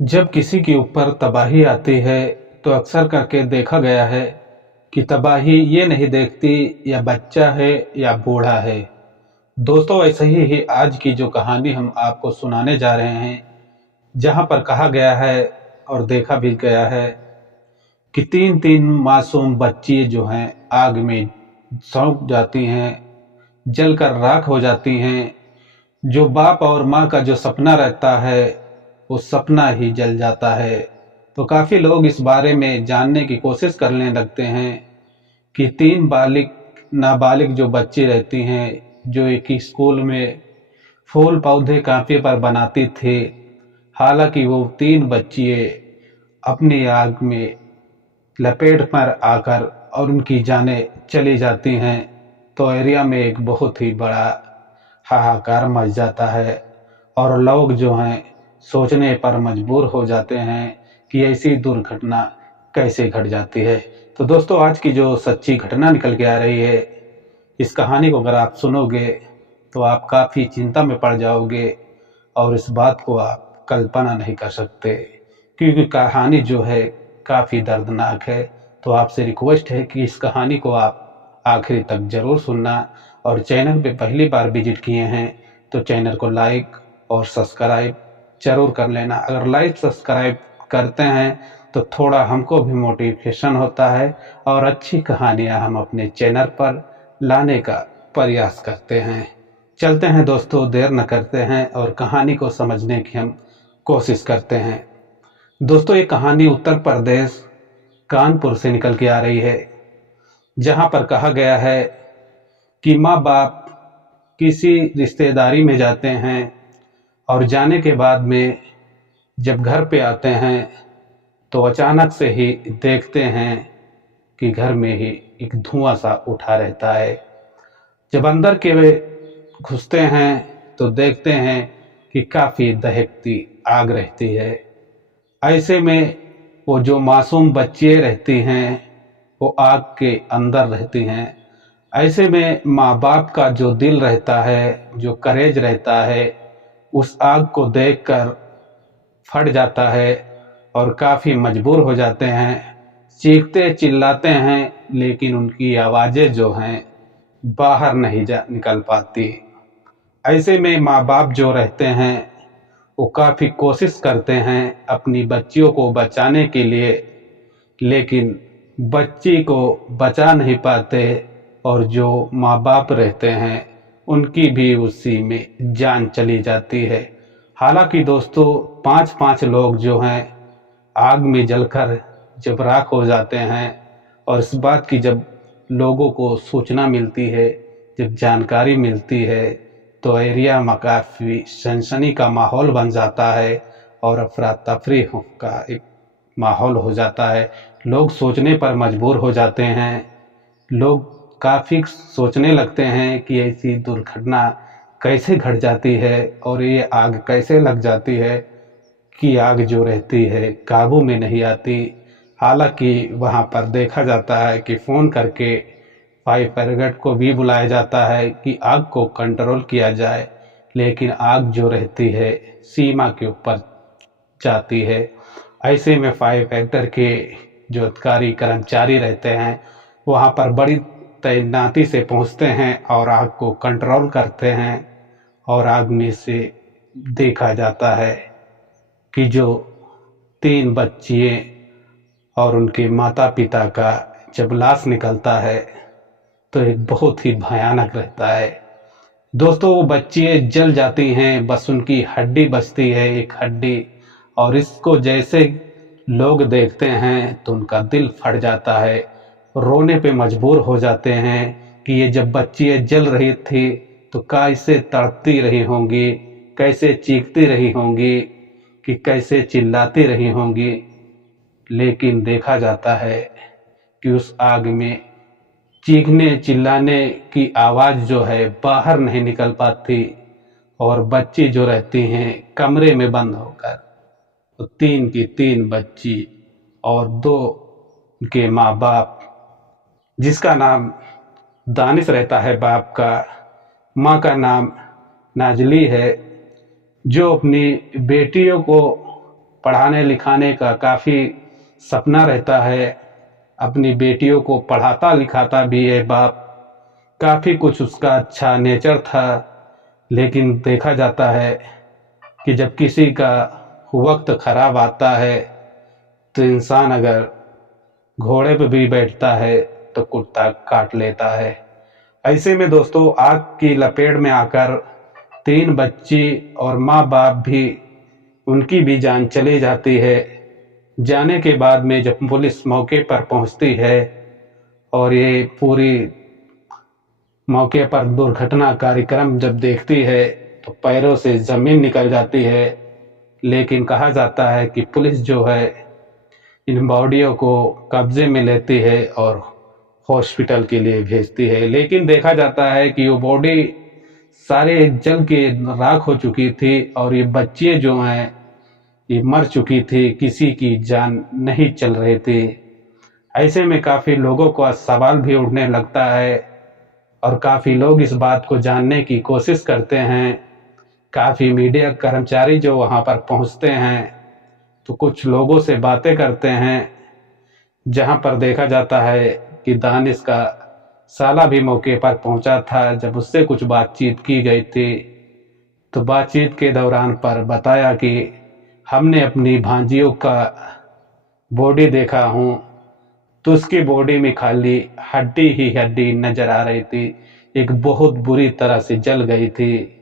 जब किसी के ऊपर तबाही आती है तो अक्सर करके देखा गया है कि तबाही ये नहीं देखती या बच्चा है या बूढ़ा है। दोस्तों, ऐसे ही आज की जो कहानी हम आपको सुनाने जा रहे हैं, जहाँ पर कहा गया है और देखा भी गया है कि तीन तीन मासूम बच्ची जो हैं आग में सौंप जाती हैं, जलकर राख हो जाती हैं। जो बाप और माँ का जो सपना रहता है वो सपना ही जल जाता है। तो काफ़ी लोग इस बारे में जानने की कोशिश करने लगते हैं कि तीन नाबालिग जो बच्ची रहती हैं, जो एक ही स्कूल में फूल पौधे कांपे पर बनाती थी, हालांकि वो तीन बच्चियाँ अपनी आग में लपेट पर आकर और उनकी जानें चली जाती हैं, तो एरिया में एक बहुत ही बड़ा हाहाकार मच जाता है और लोग जो हैं सोचने पर मजबूर हो जाते हैं कि ऐसी दुर्घटना कैसे घट जाती है। तो दोस्तों, आज की जो सच्ची घटना निकल के आ रही है, इस कहानी को अगर आप सुनोगे तो आप काफ़ी चिंता में पड़ जाओगे और इस बात को आप कल्पना नहीं कर सकते, क्योंकि कहानी जो है काफ़ी दर्दनाक है। तो आपसे रिक्वेस्ट है कि इस कहानी को आप आखिरी तक ज़रूर सुनना, और चैनल पे पहली बार विजिट किए हैं तो चैनल को लाइक और सब्सक्राइब ज़रूर कर लेना। अगर लाइक सब्सक्राइब करते हैं तो थोड़ा हमको भी मोटिवेशन होता है और अच्छी कहानियाँ हम अपने चैनल पर लाने का प्रयास करते हैं। चलते हैं दोस्तों, देर न करते हैं और कहानी को समझने की हम कोशिश करते हैं। दोस्तों, ये कहानी उत्तर प्रदेश कानपुर से निकल के आ रही है, जहाँ पर कहा गया है कि माँ बाप किसी रिश्तेदारी में जाते हैं और जाने के बाद में जब घर पे आते हैं तो अचानक से ही देखते हैं कि घर में ही एक धुआं सा उठा रहता है। जब अंदर के वे घुसते हैं तो देखते हैं कि काफ़ी दहकती आग रहती है। ऐसे में वो जो मासूम बच्चियाँ रहती हैं वो आग के अंदर रहती हैं। ऐसे में माँ बाप का जो दिल रहता है, जो करेज रहता है, उस आग को देखकर फट जाता है और काफ़ी मजबूर हो जाते हैं। चीखते चिल्लाते हैं लेकिन उनकी आवाज़ें जो हैं बाहर नहीं जा निकल पाती। ऐसे में माँ बाप जो रहते हैं वो काफ़ी कोशिश करते हैं अपनी बच्चियों को बचाने के लिए, लेकिन बच्ची को बचा नहीं पाते और जो माँ बाप रहते हैं उनकी भी उसी में जान चली जाती है। हालांकि दोस्तों, पांच पांच लोग जो हैं आग में जलकर जब राख हो जाते हैं और इस बात की जब लोगों को सूचना मिलती है, जब जानकारी मिलती है, तो एरिया में काफ़ी सनसनी का माहौल बन जाता है और अफरा तफरी का एक माहौल हो जाता है। लोग सोचने पर मजबूर हो जाते हैं। लोग काफ़ी सोचने लगते हैं कि ऐसी दुर्घटना कैसे घट जाती है और ये आग कैसे लग जाती है कि आग जो रहती है काबू में नहीं आती। हालांकि वहाँ पर देखा जाता है कि फ़ोन करके फायर ब्रिगेड को भी बुलाया जाता है कि आग को कंट्रोल किया जाए, लेकिन आग जो रहती है सीमा के ऊपर जाती है। ऐसे में फायर ब्रिगेड के जो अधिकारी कर्मचारी रहते हैं वहाँ पर बड़ी तैनाती से पहुँचते हैं और आग को कंट्रोल करते हैं। और आग में से देखा जाता है कि जो तीन बच्चियाँ और उनके माता पिता का जब लाश निकलता है तो एक बहुत ही भयानक रहता है। दोस्तों, वो बच्चियाँ जल जाती हैं, बस उनकी हड्डी बचती है, एक हड्डी। और इसको जैसे लोग देखते हैं तो उनका दिल फट जाता है, रोने पे मजबूर हो जाते हैं कि ये जब बच्चियाँ जल रही थी तो कैसे तड़पती रही होंगी, कैसे चीखती रही होंगी, कि कैसे चिल्लाती रही होंगी। लेकिन देखा जाता है कि उस आग में चीखने चिल्लाने की आवाज़ जो है बाहर नहीं निकल पाती और बच्ची जो रहती हैं कमरे में बंद होकर, तो तीन की तीन बच्ची और दो के माँ बाप, जिसका नाम दानिश रहता है बाप का, माँ का नाम नाजली है, जो अपनी बेटियों को पढ़ाने लिखाने का काफ़ी सपना रहता है, अपनी बेटियों को पढ़ाता लिखाता भी है बाप, काफ़ी कुछ उसका अच्छा नेचर था। लेकिन देखा जाता है कि जब किसी का वक्त ख़राब आता है तो इंसान अगर घोड़े पे भी बैठता है तो कुत्ता काट लेता है। ऐसे में दोस्तों आग की लपेट में आकर 3 बच्ची और माँ बाप भी, उनकी भी जान चली जाती है। जाने के बाद में जब पुलिस मौके पर पहुंचती है और ये पूरी मौके पर दुर्घटना कार्यक्रम जब देखती है तो पैरों से ज़मीन निकल जाती है। लेकिन कहा जाता है कि पुलिस जो है इन बॉडियों को कब्जे में लेती है और हॉस्पिटल के लिए भेजती है। लेकिन देखा जाता है कि वो बॉडी सारे जल के राख हो चुकी थी और ये बच्चे जो हैं ये मर चुकी थी, किसी की जान नहीं चल रही थी। ऐसे में काफ़ी लोगों को सवाल भी उठने लगता है और काफ़ी लोग इस बात को जानने की कोशिश करते हैं। काफ़ी मीडिया कर्मचारी जो वहाँ पर पहुँचते हैं तो कुछ लोगों से बातें करते हैं, जहाँ पर देखा जाता है कि दानिश का साला भी मौके पर पहुँचा था। जब उससे कुछ बातचीत की गई थी तो बातचीत के दौरान पर बताया कि हमने अपनी भांजियों का बॉडी देखा हूँ तो उसकी बॉडी में खाली हड्डी ही हड्डी नजर आ रही थी, एक बहुत बुरी तरह से जल गई थी।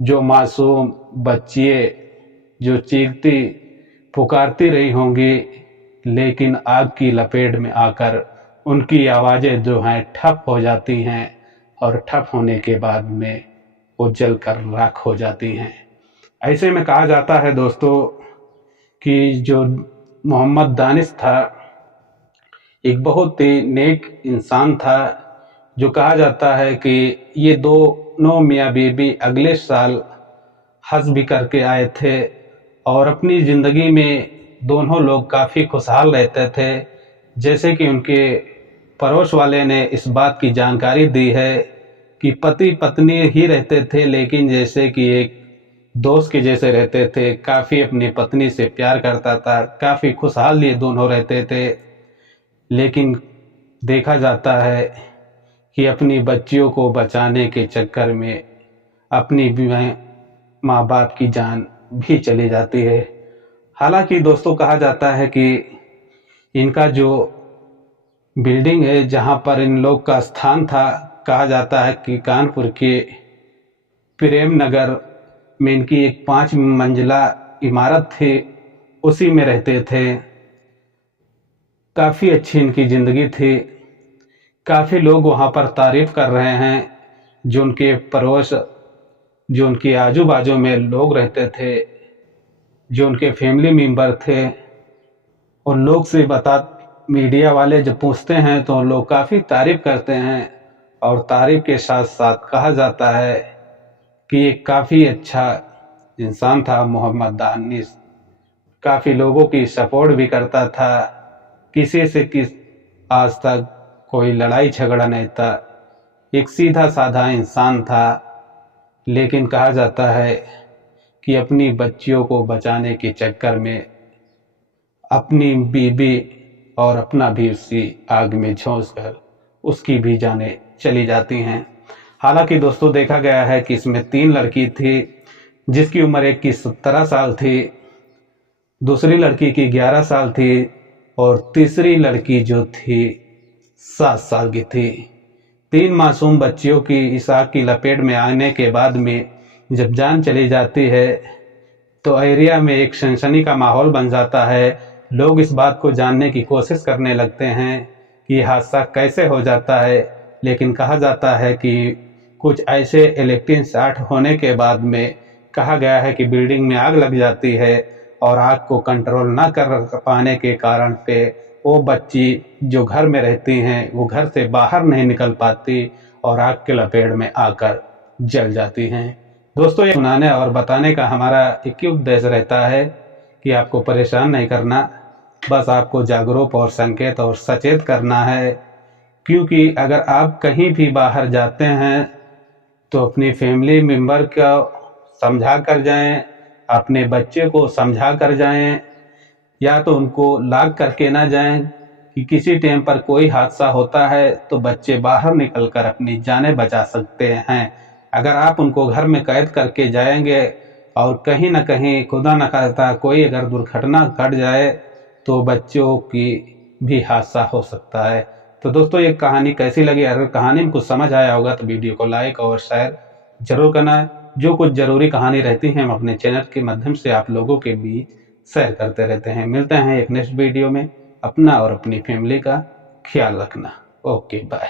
जो मासूम बच्चिए जो चीखती पुकारती रही होंगी, लेकिन आग की लपेट में आकर उनकी आवाज़ें जो हैं ठप हो जाती हैं और ठप होने के बाद में वो जलकर राख हो जाती हैं। ऐसे में कहा जाता है दोस्तों कि जो मोहम्मद दानिश था एक बहुत ही नेक इंसान था, जो कहा जाता है कि ये दोनों मियाँ बीवी अगले साल हज भी करके आए थे और अपनी ज़िंदगी में दोनों लोग काफ़ी खुशहाल रहते थे। जैसे कि उनके पड़ोस वाले ने इस बात की जानकारी दी है कि पति पत्नी ही रहते थे, लेकिन जैसे कि एक दोस्त के जैसे रहते थे, काफ़ी अपनी पत्नी से प्यार करता था, काफ़ी खुशहाल ये दोनों रहते थे। लेकिन देखा जाता है कि अपनी बच्चियों को बचाने के चक्कर में अपनी माँ बाप की जान भी चली जाती है। हालांकि दोस्तों कहा जाता है कि इनका जो बिल्डिंग है जहाँ पर इन लोग का स्थान था, कहा जाता है कि कानपुर के प्रेम नगर में इनकी एक 5 मंजिला इमारत थी, उसी में रहते थे। काफ़ी अच्छी इनकी ज़िंदगी थी। काफ़ी लोग वहाँ पर तारीफ़ कर रहे हैं, जो उनके पड़ोस, जो उनके आजू बाजू में लोग रहते थे, जो उनके फैमिली मेम्बर थे, उन लोग से मीडिया वाले जब पूछते हैं तो लोग काफ़ी तारीफ़ करते हैं। और तारीफ़ के साथ साथ कहा जाता है कि ये काफ़ी अच्छा इंसान था मोहम्मद दानिश, काफ़ी लोगों की सपोर्ट भी करता था, किसी से आज तक कोई लड़ाई झगड़ा नहीं था, एक सीधा साधा इंसान था। लेकिन कहा जाता है कि अपनी बच्चियों को बचाने के चक्कर में अपनी बीबी और अपना भी उसी आग में झोंक कर उसकी भी जानें चली जाती हैं। हालांकि दोस्तों देखा गया है कि इसमें 3 लड़की थी, जिसकी उम्र एक की 17 साल थी, दूसरी लड़की की 11 साल थी और तीसरी लड़की जो थी 7 साल की थी। 3 मासूम बच्चियों की इस आग की लपेट में आने के बाद में जब जान चली जाती है तो एरिया में एक सनसनी का माहौल बन जाता है। लोग इस बात को जानने की कोशिश करने लगते हैं कि हादसा कैसे हो जाता है। लेकिन कहा जाता है कि कुछ ऐसे इलेक्ट्रिक शॉर्ट होने के बाद में कहा गया है कि बिल्डिंग में आग लग जाती है और आग को कंट्रोल ना कर पाने के कारण पे वो बच्ची जो घर में रहती हैं वो घर से बाहर नहीं निकल पाती और आग के लपेट में आकर जल जाती हैं। दोस्तों ये सुनाने और बताने का हमारा एक ही उद्देश्य रहता है कि आपको परेशान नहीं करना, बस आपको जागरूक और संकेत और सचेत करना है। क्योंकि अगर आप कहीं भी बाहर जाते हैं तो अपनी फैमिली मेम्बर को समझा कर जाएं, अपने बच्चे को समझा कर जाएं या तो उनको लॉक करके ना जाएं कि किसी टाइम पर कोई हादसा होता है तो बच्चे बाहर निकलकर अपनी जानें बचा सकते हैं। अगर आप उनको घर में कैद करके जाएंगे और कहीं ना कहीं खुदा न खास्ता कोई अगर दुर्घटना घट जाए तो बच्चों की भी हादसा हो सकता है। तो दोस्तों ये कहानी कैसी लगी? अगर कहानी में कुछ समझ आया होगा तो वीडियो को लाइक और शेयर जरूर करना है। जो कुछ जरूरी कहानी रहती है हम अपने चैनल के माध्यम से आप लोगों के बीच शेयर करते रहते हैं। मिलते हैं एक नेक्स्ट वीडियो में। अपना और अपनी फैमिली का ख्याल रखना। Okay bye.